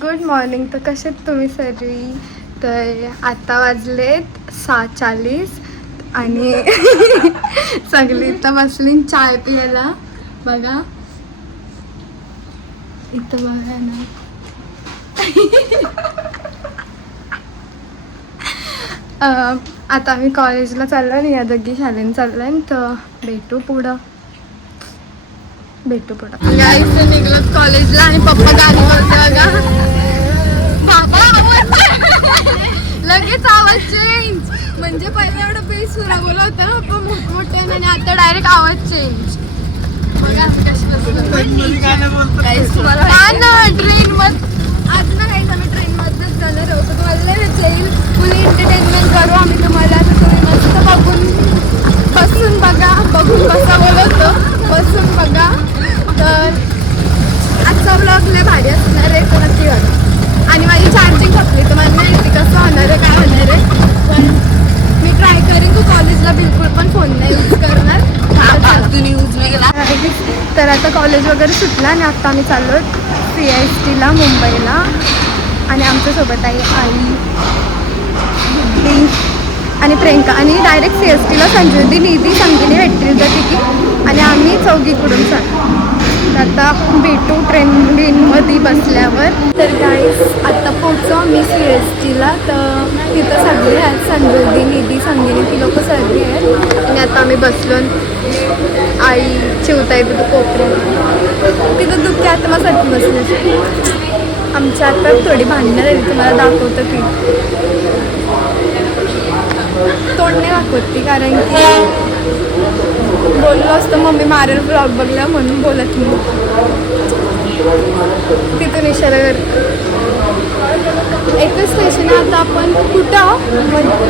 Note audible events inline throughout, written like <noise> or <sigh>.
Good morning तर कसे आहेत तुम्ही सर्वी तर आता वाजलेत सहा चाळीस आणि <laughs> सगळी इथं बसली चाय पियाला बघा. इथं बघा ना. <laughs> आता आम्ही कॉलेजला चाललो आणि या दोघी शाळेने चाललोय. तर भेटू पुढं. भेटू पुढं. गाईस निघलो कॉलेजला आणि पप्पा गाडी बोलते बघा. बाबा आवाज लगेच आवाज चेंज म्हणजे पहिले एवढं बेस सुरा बोलत होतं ना पप्पा मोठमोठं आणि आता डायरेक्ट आवाज चेंज ट्रेन मध्ये आज ना काही आम्ही ट्रेन मध्येच जाणार तर तुम्हाला येईल फुल एंटरटेनमेंट करू आम्ही तुम्हाला. तर तुम्ही मस्त बघून बसून बघा बघून बसा बोलवतो बसून बघा. तर आजचा ब्लॉग लय भारी असणार आहे तर नक्की बघा आणि माझी चार्जिंग संपली तर मला नाही माहिती कसं होणार आहे काय होणार आहे. पण मी ट्राय करेन तू कॉलेजला बिलकुल पण फोन नाही यूज करणार. तर आता कॉलेज वगैरे सुटलं आणि आता आम्ही चाललो पी एस टीला मुंबईला. आणि आमच्यासोबत आहे आई. आणि प्रियंका आणि डायरेक्ट सी एस टीला संजुदी निधी संगिनी भेटतील तर की आणि आम्ही चौघीकडून चाललो तर आता भेटू ट्रेन ट्रेनमध्ये बसल्यावर. तर काय आत्ता पोहोचो आम्ही सी एस टीला तर तिथं सगळे आहेत. संजुदी निधी संगिनी ती लोक सगळी आहेत. आणि आता आम्ही बसलो आई चिवताय तिथं कोपरे तिथं दुःखी सगळी बसले आमच्या आता थोडी भांडणं झाली. तुम्हाला दाखवतं की. तोंड नाही दाखवत कारण की बोललो असतं मम्मी मारेल ब्लॉग बघला म्हणून बोलत मी तिथून इशारा करतो एकच स्टेशन आहे आता आपण कुठं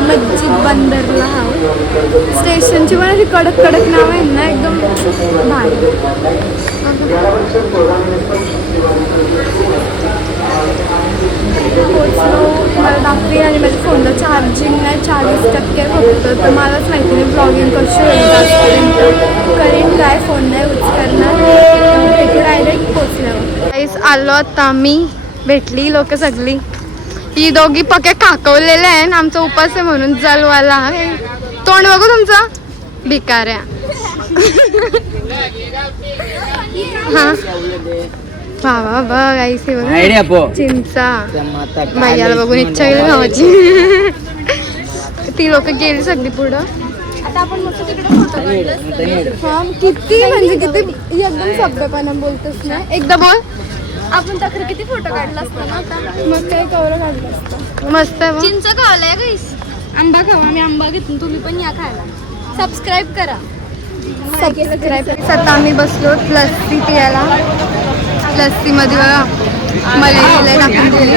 मस्जिद बंदरला आहोत. स्टेशनची पण अशी कडक कडक नाव आहे ना एकदम भारी. पोचलो मला दाखवी आणि माझ्या फोनला चार्जिंग नाही चाळीस टक्के फक्त तर मलाच माहिती नाही ब्लॉगिंग कशी होईल आजपर्यंत करेन काय फोन नाही यूज करणार तिथे डायरेक्ट पोचल्यावर काहीच आलो आता आम्ही भेटली लोक सगळी. ही दोघी पक्या काकवलेल्या आहे आमचा उपास आहे म्हणून जलवाला तोंड बघू तुमचं? भिकाऱ्या. <laughs> हा. वा वा वा गाईस हे बघ. आयडिया पो चिंचा. मैयाला बघून इच्छा गेली खावाची ती लोक गेली सगळी पुढं. आता आपण मस्त तिकडे फोटो किती म्हणजे किती एकदम सभ्यपणा बोलतोस ना. एकदा बोल. आपण तर किती फोटो काढला असता ना आता? मग काय कवर काढलं असतं? मस्त आहे बघ. चिंच खावलाय गाईस आंबा खावा आम्ही आंबा घेतो तुम्ही पण या खायला. सबस्क्राईब करा. आता आम्ही बसलो लस्सी पियाला. लस्सीमध्ये बघा. मलेरीला टाकून दिली.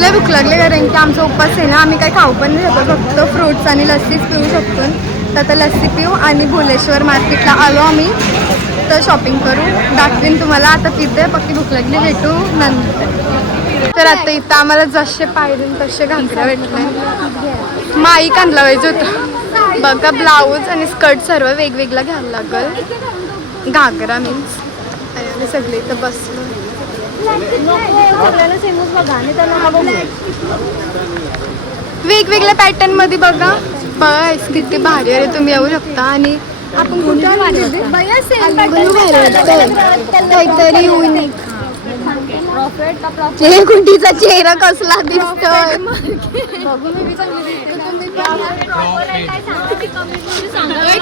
लय भूक लागले कारण की आमचा उपवास आहे ना आम्ही काही खाऊ पण नाही शकतो. फक्त फ्रुट्स आणि लस्सीच पिऊ शकतो. तर आता लस्सी पिऊ आणि भुलेश्वर मार्केटला आलो आम्ही. तर शॉपिंग करू. दाखवीन तुम्हाला. आता तिथे पक्की भूक लागली. भेटू नंतर. तर आता इथं आम्हाला जसे पाहिजे तसे घागरा भेटले माई कांदला पाहिजे होतं. बघा ब्लाऊज आणि स्कर्ट सर्व वेगवेगळा घ्यायला लागल. घागरा मीन्स आणि आम्ही सगळे इथं बसलो. वेगवेगळ्या पॅटर्नमध्ये बघा. बघा किती भारी आहे तुम्ही येऊ शकता. आणि आपण कुठे काहीतरी युनिक हे कुंडीचा चेहरा कसला दिसतोय?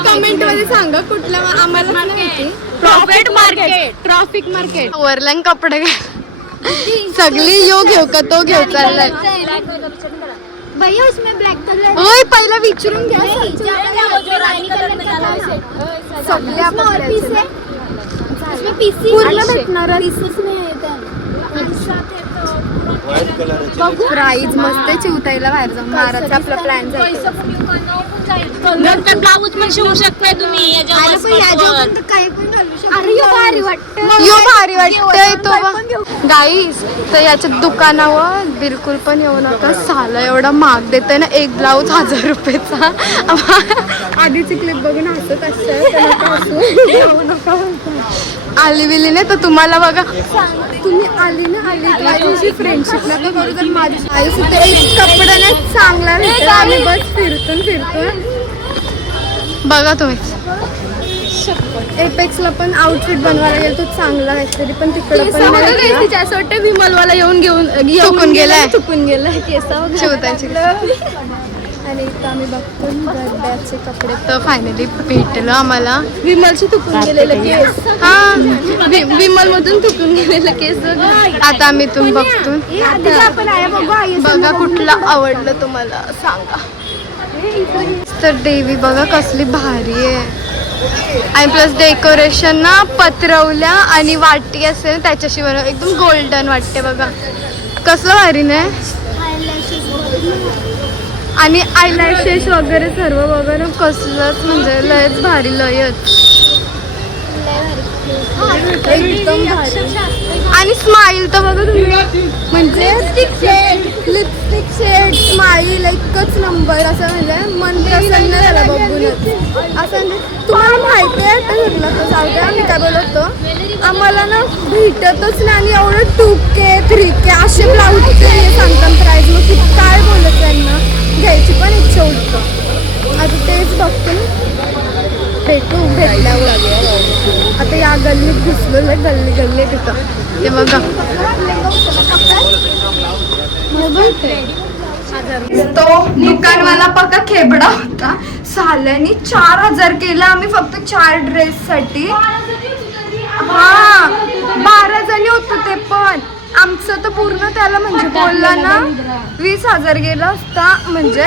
कमेंटमध्ये सांगा कुठल्या आम्हाला. प्रॉफिट मार्केट ट्रॉफिक मार्केट वरलन कपडे घ्या. सगळी यो घेऊ का तो घेऊ चाललाय. भैया उसमें ब्लैक कलर पहिला विचारून घ्या. सगळे पीस है पूर्ण भेटणार पीसेस प्राईज मस्त चिवताईला बाहेर जाऊन. मारायचा आपला प्लॅन ब्लाऊज पण शिवू शकताय तुम्ही काही पण घालू अरे यो भारी वाटतं यो भारी वाटतंय तो गाईस तर याच्या दुकानावर बिलकुल पण येऊ नका. साला एवढा महाग देतोय ना एक ब्लाऊज हजार रुपयेचा. आधीची क्लिप बघून हसत असतं <laughs> आली बिली नाही तर तुम्हाला बघा. तुम्ही आली ना आली माझ्याशी फ्रेंडशिप नका करू तर माझी आयुष्य ते एक कपडा नाही चांगला भेटेल आम्ही बस फिरतून फिरतोय बघा तुम्ही. एपेक्सला पण आउटफिट बनवायला गेलो तो चांगला काहीतरी पण तिकडं पण नाही असं वाटतं विमलवाला येऊन घेऊन चुकून गेलाय. चुकून गेलाय. केस आणि इथं आम्ही बघतो गरब्याचे कपडे. तर फायनली भेटलं आम्हाला. विमलचे तुकून गेलेलं केस. हा विमल मधून तुकून गेलेलं केस आता आम्ही इथून बघतो. आपण आहे बघू कुठलं आवडलं तुम्हाला सांगा. तर देवी बघा कसली भारी आहे. आणि प्लस डेकोरेशन ना पत्रवल्या आणि वाटी असेल ना त्याच्याशी बनव एकदम गोल्डन वाटते बघा. कसलं भारी नाही? आणि आयलॅशेस वगैरे सर्व वगैरे कसलंच म्हणजे लयच भारी लयच एकदम आणि स्माईल तर बघा तुम्ही. म्हणजे लिपस्टिक शेड स्माईल एकच नंबर असं म्हणजे मन प्रसन्न झालं बघूनच. असं म्हणजे तुम्हाला माहिती आहे तर म्हटलं तर जाऊ द्या मी काय बोलत होतो? आम्हाला ना भेटतच नाही आणि एवढं टू के थ्री के असे ब्लाऊजचे सांगतात प्राईज मग काय बोलत त्यांना घ्यायची पण इच्छा उठतं आता तेच बघतो. भेटू भेटल्यावर. आता या गल्लीत घुसलेलं आहे, गल्ली गल्ली तिथं. ते बघा. तो दुकानवाला पक्का खेबडा होता. साल्यानी चार हजार केला. आम्ही फक्त चार ड्रेस साठी. हा बारा जणी होतो ते पण. आमचं तर पूर्ण त्याला म्हणजे बोलला ना वीस हजार गेला असता म्हणजे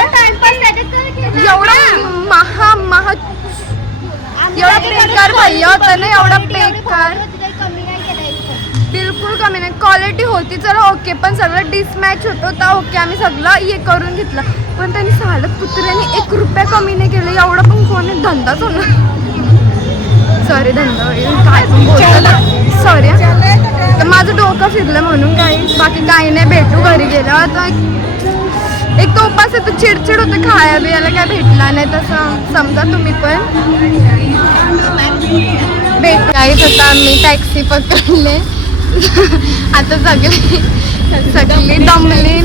एवढा महा महा एवढा बेकार भैया होता ना एवढा बेकार. बिलकुल कमी नाही. क्वालिटी होती चला ओके पण सगळं डिसमॅच होत होता ओके आम्ही सगळं हे करून घेतलं. पण त्यांनी सालत कुत्र्याने एक रुपया कमी नाही केलं एवढं पण कोणी धंदाच होणार. सॉरी धंदा काय बोलतो सॉरी तर माझं डोकं फिरलं म्हणून काही बाकी काही नाही भेटू घरी गेलं आता एक- तो उपास आहे तो चिडचिड होतं खाया बियाला काय भेटला नाही तसं. समजा तुम्ही पण. भेट काहीच आता आम्ही टॅक्सी पकडले. आता सगळे सगळी दमली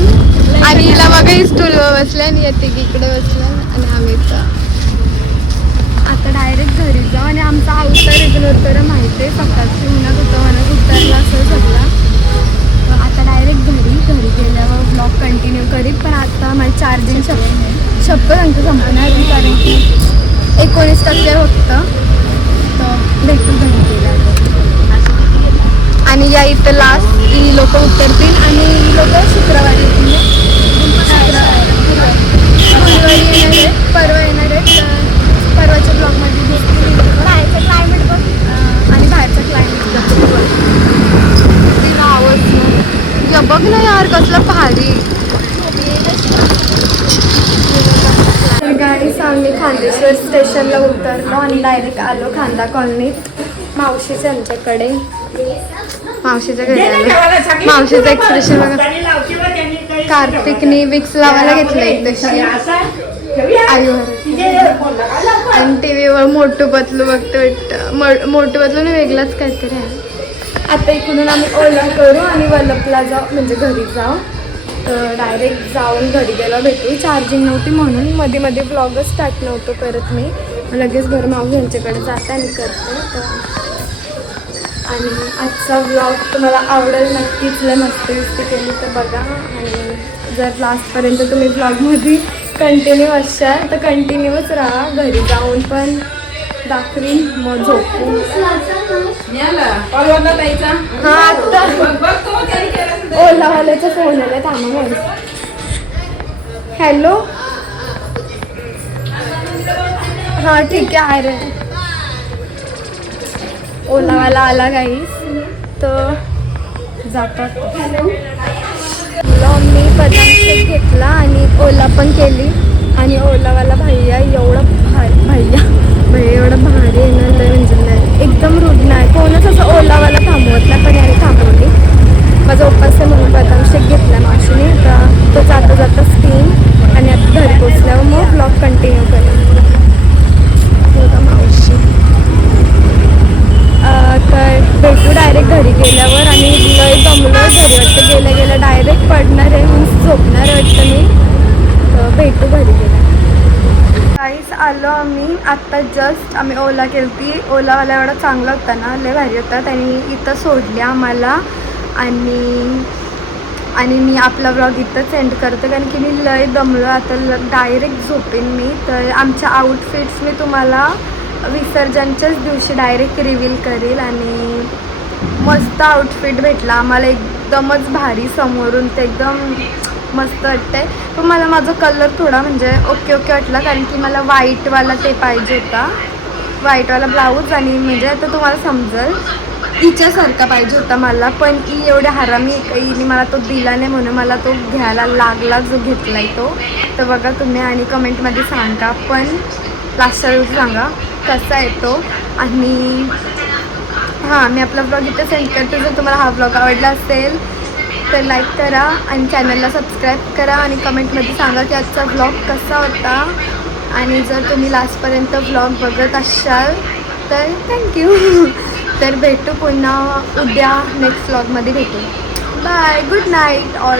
आणि हिला बघा स्टूलवर बसल्या आणि येते की इकडे बसल्या आणि आम्ही तर आता डायरेक्ट घरी जाऊ आणि आमचा अवतार इग्नोर माहिती आहे सकाळची उन्हात होतं म्हणत उतरला असं सगळा. आता डायरेक्ट घरी घरी गेल्यावर ब्लॉग कंटिन्यू करीत पण आता माझी चार्जिंग शप शप्प सांगतो संपणार कारण की एकोणीस टक्के होतं तर भेटून घरी गेल्यावर. आणि या इथं लास्ट ही लोक उतरतील आणि ही लोक शुक्रवारी येतील. शुक्रवारी येणार आहेत परवा येणार आहेत परवाच्या ब्लॉगमध्ये दिसतील ही लोकं. क्लायमेट बघ आणि बाहेरचं क्लायमेट तिला आवडतं बघ ना यार कसलं भारी. गाडीच आम्ही खांदेश्वर स्टेशनला उतरलो आणि डायरेक्ट आलो खांदा कॉलनीत मावशीच्या आमच्याकडे मावशीच्या घरी आलो. मावशीचं एक्सप्रेशन बघा. कार्तिकनी विक्स लावायला घेतलं एक दिवशी आईवर आणि टी व्हीवर मोठू पतलू बघतो वाटतं. मोठं मोठू पतलू वेगळाच काहीतरी आहे. आता इकडून आम्ही ओला करू आणि वल्लभला जाऊ म्हणजे घरी जाऊ. तर डायरेक्ट जाऊन घरी गेला भेटू. चार्जिंग नव्हती म्हणून मध्ये मध्ये ब्लॉगच स्टार्ट नव्हतो करत मी. लगेच घर माऊ यांच्याकडे जाते आणि करते. तर आणि आजचा ब्लॉग तुम्हाला आवडेल नक्कीच. लय मस्ती विस्ती केली तर बघा. आणि जर लास्टपर्यंत तुम्ही ब्लॉगमध्ये कंटिन्यू असाल तर कंटिन्यूच राहा. घरी जाऊन पण दाखवीन. मग झोपू. हा आत्ता ओलावाल्याचा फोन आला थांबा हॅलो हां ठीक आहे अरे ओलावाला आला गाईस तर जातात. बदाम शेक घेतला आणि ओला पण केली. आणि ओलावाला भैया एवढं भारी भैया भैया एवढं भारी येणार म्हणजे वाटतं मी भेटू घरी गेला. काहीच आलो आम्ही. आत्ता जस्ट आम्ही ओला केली होती ओलावाला एवढा चांगला होता ना. लय भारी होता. त्यांनी इथं सोडले आम्हाला. आणि आणि मी आपला ब्लॉग इथं सेंड करते. कारण की मी लय दमलो आता डायरेक्ट झोपेन मी. तर आमच्या आउटफिट्स मी तुम्हाला विसर्जनच्याच दिवशी डायरेक्ट रिव्हील करेल. आणि मस्त आउटफिट भेटला. आम्हाला एकदमच भारी समोरून. ते एकदम मस्त वाटतंय. पण मला माझा कलर थोडा म्हणजे ओके ओके वाटला कारण की मला व्हाईटवाला ते पाहिजे होता. व्हाईटवाला ब्लाऊज आणि म्हणजे आता तुम्हाला समजेल हिच्यासारखा पाहिजे होता मला. पण ही एवढ्या हरामी हिने मला तो दिला नाही म्हणून मला तो घ्यायला लागला जो घेतला आहे तो. तर बघा तुम्ही आणि कमेंटमध्ये सांगा. पण लास्टच्या सांगा कसा आहे तो? आणि हां मी आपला ब्लॉग इथे सेंड करते. जर तुम्हाला हा ब्लॉग आवडला असेल तर लाईक करा आणि चॅनलला सबस्क्राईब करा आणि कमेंटमध्ये सांगा की आजचा ब्लॉग कसा होता. आणि जर तुम्ही लास्टपर्यंत ब्लॉग बघत असाल तर थँक्यू <laughs> तर भेटू पुन्हा उद्या नेक्स्ट ब्लॉगमध्ये भेटू. Bye good night all